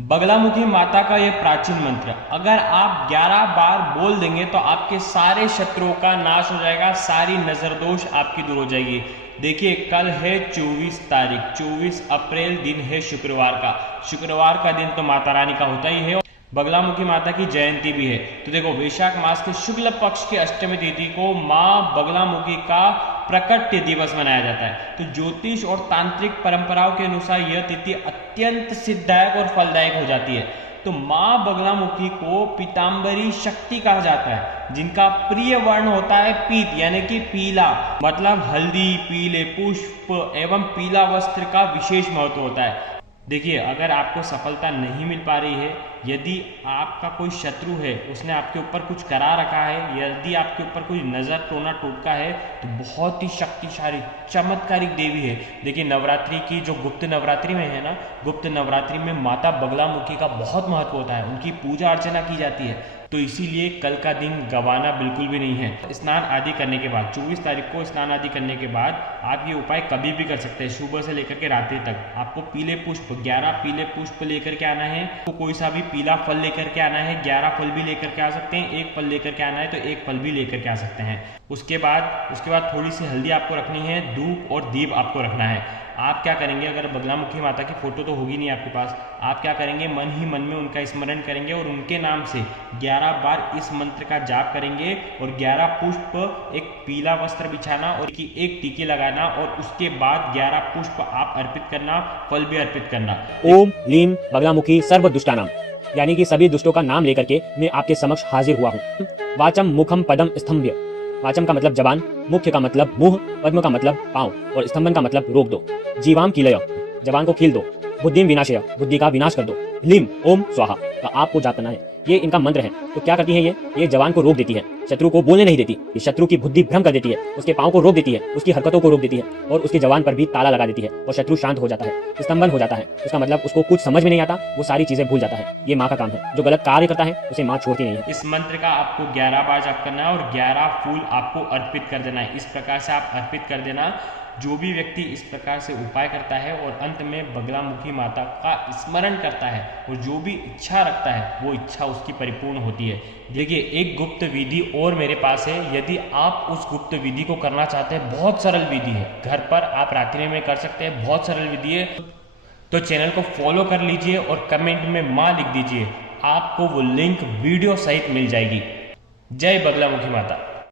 बगलामुखी माता का यह प्राचीन मंत्र अगर आप 11 बार बोल देंगे तो आपके सारे शत्रुओं का नाश हो जाएगा, सारी नजर दोष आपकी दूर हो जाएगी। देखिए कल है 24 तारीख, 24 अप्रैल दिन है शुक्रवार का दिन तो माता रानी का होता ही है, बगलामुखी माता की जयंती भी है। तो देखो वैशाख मास के शुक्ल पक्ष की अष्टमी तिथि को मां बगलामुखी का प्रकट्य दिवस मनाया जाता है। तो ज्योतिष और तांत्रिक परंपराओं के अनुसार यह तिथि अत्यंत सिद्धदायक और फलदायक हो जाती है। तो मां बगलामुखी को पीतांबरी शक्ति कहा जाता है, जिनका प्रिय वर्ण होता है पीत यानी कि पीला, मतलब हल्दी, पीले पुष्प एवं पीला वस्त्र का विशेष महत्व होता है। देखिए अगर आपको सफलता नहीं मिल पा रही है, यदि आपका कोई शत्रु है उसने आपके ऊपर कुछ करा रखा है, यदि आपके ऊपर कोई नज़र टोना टोटका है, तो बहुत ही शक्तिशाली चमत्कारिक देवी है। देखिए नवरात्रि की जो गुप्त नवरात्रि में है ना, गुप्त नवरात्रि में माता बगलामुखी का बहुत महत्व होता है, उनकी पूजा अर्चना की जाती है। तो इसीलिए कल का दिन गंवाना बिल्कुल भी नहीं है। स्नान आदि करने के बाद 24 तारीख को स्नान आदि करने के बाद आप ये उपाय कभी भी कर सकते हैं, सुबह से लेकर के रात्रि तक। आपको पीले पुष्प 11 पीले पुष्प लेकर के आना है, तो कोई सा भी पीला फल लेकर के आना है, 11 फल भी लेकर के आ सकते हैं, एक फल लेकर के आना है तो एक फल भी लेकर के आ सकते हैं। उसके बाद थोड़ी सी हल्दी आपको रखनी है, धूप और दीप आपको रखना है। आप क्या करेंगे, अगर बगलामुखी माता की फोटो तो होगी नहीं आपके पास, आप क्या करेंगे, मन ही मन में उनका स्मरण करेंगे और उनके नाम से 11 बार इस मंत्र का जाप करेंगे और 11 पुष्प, एक पीला वस्त्र बिछाना और एक टीके लगाना और उसके बाद 11 पुष्प आप अर्पित करना, फल भी अर्पित करना। ओम लीम बगलामुखी सर्व दुष्टानाम, यानी कि सभी दुष्टों का नाम लेकर के मैं आपके समक्ष हाजिर हुआ हूँ। वाचम मुखम पदम स्तंभ्य, वाचम का मतलब जबान, मुख्य का मतलब मुंह, पद्म का मतलब पांव और स्तंभन का मतलब रोक दो। जीवाम कीलय, जबान को खील दो। बुद्धिम विनाशय, बुद्धि का विनाश कर दो। लीम ओम स्वाहा का आपको जाप करना है, ये इनका मंत्र है। तो क्या करती है ये जवान को रोक देती है, शत्रु को बोलने नहीं देती, ये शत्रु की बुद्धि भ्रम कर देती है, उसके पांव को रोक देती है, उसकी हरकतों को रोक देती है और उसके जवान पर भी ताला लगा देती है और शत्रु शांत हो जाता है, स्तंभन हो जाता है। इसका मतलब उसको कुछ समझ में नहीं आता, वो सारी चीजें भूल जाता है। ये माँ का काम है, जो गलत कार्य करता है उसे माँ छोड़ती नहीं है। इस मंत्र का आपको 11 बार जाप करना है और 11 फूल आपको अर्पित कर देना है। इस प्रकार से आप अर्पित कर देना। जो भी व्यक्ति इस प्रकार से उपाय करता है और अंत में बगलामुखी माता का स्मरण करता है और जो भी इच्छा रखता है वो इच्छा उसकी परिपूर्ण होती है। देखिए एक गुप्त विधि और मेरे पास है, यदि आप उस गुप्त विधि को करना चाहते हैं, बहुत सरल विधि है, घर पर आप रात्रि में कर सकते हैं, बहुत सरल विधि है। तो चैनल को फॉलो कर लीजिए और कमेंट में माँ लिख दीजिए, आपको वो लिंक वीडियो सहित मिल जाएगी। जय बगलामुखी माता।